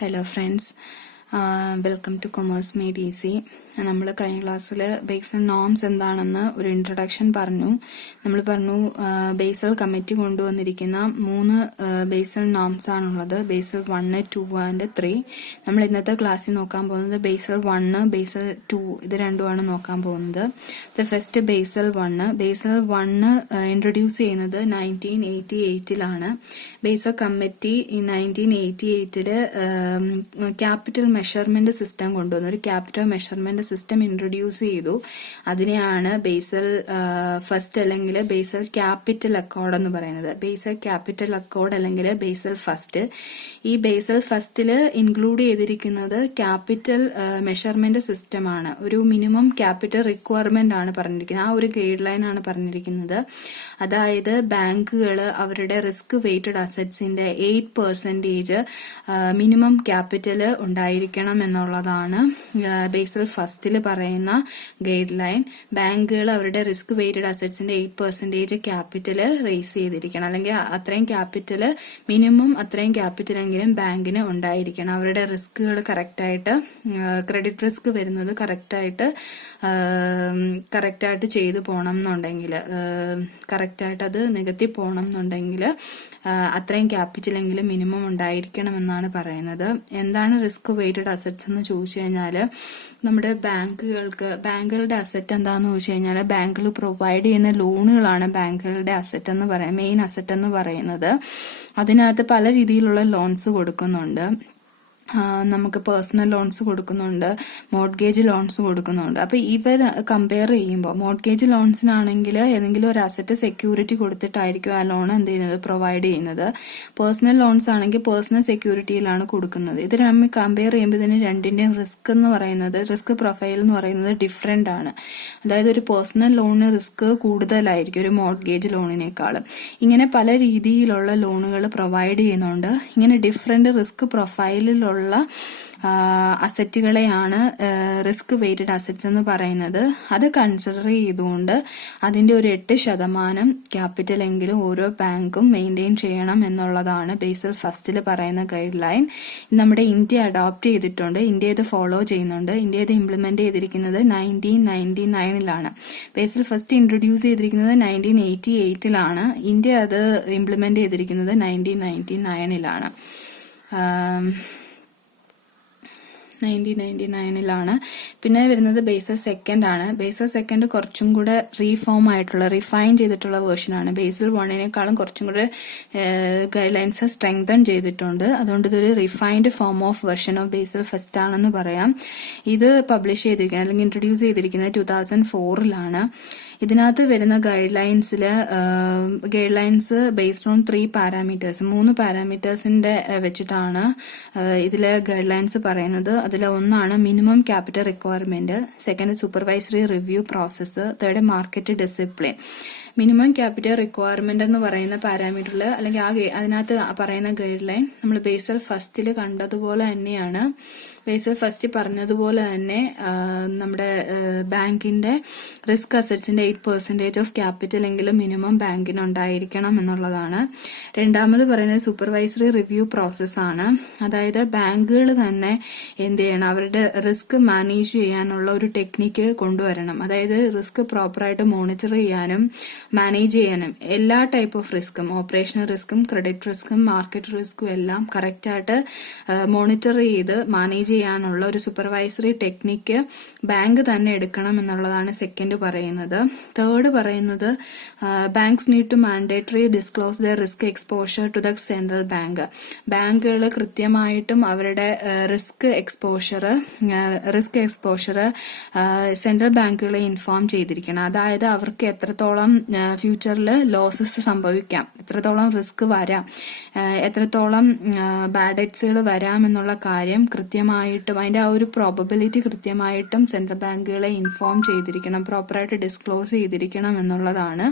Hello friends, welcome to Commerce Made Easy. നമ്മൾ കഴിഞ്ഞ ക്ലാസ്സിൽ ബേസൽ നോംസ് എന്താണെന്ന് ഒരു ഇൻട്രൊഡക്ഷൻ പറഞ്ഞു. നമ്മൾ പറഞ്ഞു ബേസൽ കമ്മിറ്റി കൊണ്ടുവന്നിരിക്കുന്ന 3 ബേസൽ നോംസ് ആണുള്ളത്. Basel 1, 2 and 3. നമ്മൾ ഇന്നത്തെ ക്ലാസ്സിൽ നോക്കാൻ പോകുന്നത് ബേസൽ 1, ബേസൽ 2 ഇത് രണ്ടുമാണ് നോക്കാൻ പോകുന്നത്. First basal 1. ബേസൽ 1 ഇൻട്രൊഡ്യൂസ് ചെയ്യുന്നത് 1988-ലാണ്. ബേസൽ കമ്മിറ്റി 1988-ല് ക്യാപിറ്റൽ മെഷർമെന്റ് സിസ്റ്റം കൊണ്ടുവന്നു. ഒരു ക്യാപിറ്റൽ മെഷർമെന്റ് സിസ്റ്റം ഇൻട്രൊഡ്യൂസ് ചെയ്തു. അതിനെയാണ് ബേസൽ ഫസ്റ്റ് അല്ലെങ്കിൽ ബേസൽ ക്യാപിറ്റൽ അക്കോർഡ് എന്ന് പറയുന്നത്. ബേസൽ ക്യാപിറ്റൽ അക്കോർഡ് അല്ലെങ്കിൽ ബേസൽ ഫസ്റ്റ്. ഈ ബേസൽ ഫസ്റ്റില് ഇൻക്ലൂഡ് ചെയ്തിരിക്കുന്നത് ക്യാപിറ്റൽ മെഷർമെന്റ് സിസ്റ്റം ആണ്. ഒരു മിനിമം ക്യാപിറ്റൽ റിക്വയർമെന്റ് ആണ് പറഞ്ഞിരിക്കുന്നത്. ആ ഒരു ഗൈഡ് ലൈൻ ആണ് പറഞ്ഞിരിക്കുന്നത്. അതായത് ബാങ്കുകൾ അവരുടെ റിസ്ക് വെയ്റ്റഡ് അസറ്റ്സിന്റെ 8% മിനിമം ക്യാപിറ്റൽ ഉണ്ടായിരിക്കണം എന്നുള്ളതാണ് ബേസൽ ഫസ്റ്റിൽ പറയുന്ന ഗൈഡ് ലൈൻ. ബാങ്കുകൾ അവരുടെ റിസ്ക് വെയ്റ്റഡ് അസറ്റ്സിന്റെ 8% ക്യാപിറ്റൽ റേസ് ചെയ്തിരിക്കണം, അല്ലെങ്കിൽ അത്രയും ക്യാപിറ്റൽ മിനിമം അത്രയും ക്യാപിറ്റൽ എങ്കിലും ബാങ്കിന് ഉണ്ടായിരിക്കണം. അവരുടെ റിസ്കുകൾ കറക്റ്റായിട്ട്, ക്രെഡിറ്റ് റിസ്ക് വരുന്നത് കറക്റ്റായിട്ട് ചെയ്തു പോകണം എന്നുണ്ടെങ്കിൽ, കറക്റ്റായിട്ട് അത് നികത്തി പോകണം എന്നുണ്ടെങ്കിൽ അത്രയും ക്യാപിറ്റൽ എങ്കിലും മിനിമം ഉണ്ടായിരിക്കണം എന്നാണ് പറയുന്നത്. എന്താണ് റിസ്ക് വെയ്റ്റഡ് അസറ്റ്സ് എന്ന് ചോദിച്ചു കഴിഞ്ഞാൽ, നമ്മുടെ ബാങ്കുകളുടെ അസറ്റ് എന്താണെന്ന് ചോദിച്ചു കഴിഞ്ഞാൽ, ബാങ്കുകൾ പ്രൊവൈഡ് ചെയ്യുന്ന ലോണുകളാണ് ബാങ്കുകളുടെ അസറ്റ് എന്ന് പറയുന്നത്, മെയിൻ അസറ്റ് എന്ന് പറയുന്നത്. അതിനകത്ത് പല രീതിയിലുള്ള ലോൺസ് കൊടുക്കുന്നുണ്ട്. നമുക്ക് പേഴ്സണൽ ലോൺസ് കൊടുക്കുന്നുണ്ട്, മോർട്ട്ഗേജ് ലോൺസ് കൊടുക്കുന്നുണ്ട്. അപ്പൊ ഇവ കമ്പയർ ചെയ്യുമ്പോൾ മോർട്ട്ഗേജ് ലോൺസിനാണെങ്കിൽ ഏതെങ്കിലും ഒരു അസറ്റ് സെക്യൂരിറ്റി കൊടുത്തിട്ടായിരിക്കും ആ ലോൺ എന്ത് ചെയ്യുന്നത്, പ്രൊവൈഡ് ചെയ്യുന്നത്. പേഴ്സണൽ ലോൺസ് ആണെങ്കിൽ പേഴ്സണൽ സെക്യൂരിറ്റിയിലാണ് കൊടുക്കുന്നത്. ഇത് നമ്മൾ കമ്പയർ ചെയ്യുമ്പോൾ ഇതിന് രണ്ടിന്റെയും റിസ്ക് എന്ന് പറയുന്നത്, റിസ്ക് പ്രൊഫൈൽ എന്ന് പറയുന്നത് ഡിഫറെന്റ് ആണ്. അതായത് ഒരു പേഴ്സണൽ ലോണിന് റിസ്ക് കൂടുതലായിരിക്കും ഒരു മോർട്ട്ഗേജ് ലോണിനേക്കാളും. ഇങ്ങനെ പല രീതിയിലുള്ള ലോണുകൾ പ്രൊവൈഡ് ചെയ്യുന്നുണ്ട്. ഇങ്ങനെ ഡിഫറെന്റ് റിസ്ക് പ്രൊഫൈലിലുള്ള അസറ്റുകളെയാണ് റിസ്ക് വെയ്റ്റഡ് അസറ്റ്സ് എന്ന് പറയുന്നത്. അത് കൺസിഡർ ചെയ്തുകൊണ്ട് അതിന്റെ ഒരു 8% ക്യാപിറ്റൽ എങ്കിലും ഓരോ ബാങ്കും മെയിൻറ്റെയിൻ ചെയ്യണം എന്നുള്ളതാണ് ബേസൽ ഫസ്റ്റിൽ പറയുന്ന ഗൈഡ് ലൈൻ. നമ്മുടെ ഇന്ത്യ അഡോപ്റ്റ് ചെയ്തിട്ടുണ്ട്, ഇന്ത്യ ഇത് ഫോളോ ചെയ്യുന്നുണ്ട്. ഇന്ത്യ ഇത് ഇംപ്ലിമെന്റ് ചെയ്തിരിക്കുന്നത് 1999-ലാണ്. ബേസൽ ഫസ്റ്റ് ഇൻട്രൊഡ്യൂസ് ചെയ്തിരിക്കുന്നത് 1988-ലാണ്. ഇന്ത്യ അത് ഇംപ്ലിമെന്റ് ചെയ്തിരിക്കുന്നത് 1999-ലാണ്. 1999-ലാണ്. പിന്നെ വരുന്നത് ബേസൽ സെക്കൻഡ് ആണ്. ബേസൽ സെക്കൻഡ് കുറച്ചും കൂടെ റിഫൈൻ ചെയ്തിട്ടുള്ള വേർഷൻ ആണ്. ബേസൽ 1-നേക്കാളും കുറച്ചും കൂടെ ഗൈഡ് ലൈൻസ് സ്ട്രെങ്തൻ ചെയ്തിട്ടുണ്ട്. അതുകൊണ്ട് ഇതൊരു refined form of version of Basel first ആണെന്ന് പറയാം. ഇത് പബ്ലിഷ് ചെയ്തിരിക്കുന്നത് അല്ലെങ്കിൽ ഇൻട്രൊഡ്യൂസ് ചെയ്തിരിക്കുന്നത് 2004-ലാണ്. ഇതിനകത്ത് വരുന്ന guide lines based on 3 parameters, 3 പാരാമീറ്റേഴ്സിന്റെ വെച്ചിട്ടാണ് ഇതിലെ ഗൈഡ് ലൈൻസ് പറയുന്നത്. അതിൽ ഒന്നാണ് minimum capital requirement, second supervisory review process, third market discipline. Minimum capital requirement എന്ന് പറയുന്ന പാരാമീറ്ററിൽ അല്ലെങ്കിൽ അതിനകത്ത് പറയുന്ന ഗൈഡ് ലൈൻ നമ്മൾ ബേസൽ ഫസ്റ്റിൽ കണ്ടതുപോലെ തന്നെയാണ്. ബേസൽ ഫസ്റ്റ് പറഞ്ഞതുപോലെ തന്നെ നമ്മുടെ ബാങ്കിന്റെ റിസ്ക് അസറ്റ്സിന്റെ 8% ഓഫ് ക്യാപിറ്റൽ എങ്കിലും മിനിമം ബാങ്കിന് ഉണ്ടായിരിക്കണം എന്നുള്ളതാണ്. രണ്ടാമത് പറയുന്നത് സൂപ്പർവൈസറി റിവ്യൂ പ്രോസസ് ആണ്. അതായത് ബാങ്കുകൾ തന്നെ എന്ത് ചെയ്യണം, അവരുടെ റിസ്ക് മാനേജ് ചെയ്യാനുള്ള ഒരു ടെക്നിക്ക് കൊണ്ടുവരണം. അതായത് റിസ്ക് പ്രോപ്പറായിട്ട് മോണിറ്റർ ചെയ്യാനും മാനേജ് ചെയ്യാനും എല്ലാ ടൈപ്പ് ഓഫ് റിസ്ക്കും, ഓപ്പറേഷണൽ റിസ്ക്കും ക്രെഡിറ്റ് റിസ്ക്കും മാർക്കറ്റ് റിസ്ക്കും എല്ലാം കറക്റ്റായിട്ട് മോണിറ്റർ ചെയ്ത് മാനേജ് ചെയ്യാനുള്ള ഒരു സൂപ്പർവൈസറി ടെക്നിക്ക് ബാങ്ക് തന്നെ എടുക്കണം എന്നുള്ളതാണ് സെക്കൻഡ് പറയുന്നത്. തേർഡ് പറയുന്നത് banks need to mandatory disclose the risk exposure to the central bank. ബാങ്കുകൾ കൃത്യമായിട്ടും അവരുടെ റിസ്ക് എക്സ്പോഷർ സെൻട്രൽ ബാങ്കുകളെ ഇൻഫോം ചെയ്തിരിക്കണം. അതായത് അവർക്ക് എത്രത്തോളം ഫ്യൂച്ചറിൽ ലോസസ് സംഭവിക്കാം, എത്രത്തോളം റിസ്ക് വരാം, എത്രത്തോളം ബാഡ് ഡെറ്റ്സുകൾ വരാം എന്നുള്ള കാര്യം കൃത്യമായിട്ടും അതിന്റെ ആ ഒരു പ്രോബബിലിറ്റി കൃത്യമായിട്ടും സെൻട്രൽ ബാങ്കുകളെ ഇൻഫോം ചെയ്തിരിക്കണം, പ്രോപ്പറായിട്ട് ഡിസ്ക്ലോസ് ചെയ്തിരിക്കണം എന്നുള്ളതാണ്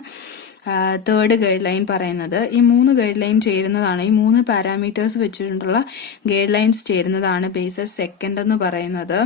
തേർഡ് ഗൈഡ് ലൈൻ പറയുന്നത്. ഈ 3 ഗൈഡ് ലൈൻ ചേരുന്നതാണ്, ഈ 3 പാരാമീറ്റേഴ്സ് വെച്ചിട്ടുള്ള ഗൈഡ് ലൈൻസ് ചേരുന്നതാണ് ബേസൽ സെക്കൻഡ് എന്ന് പറയുന്നത്.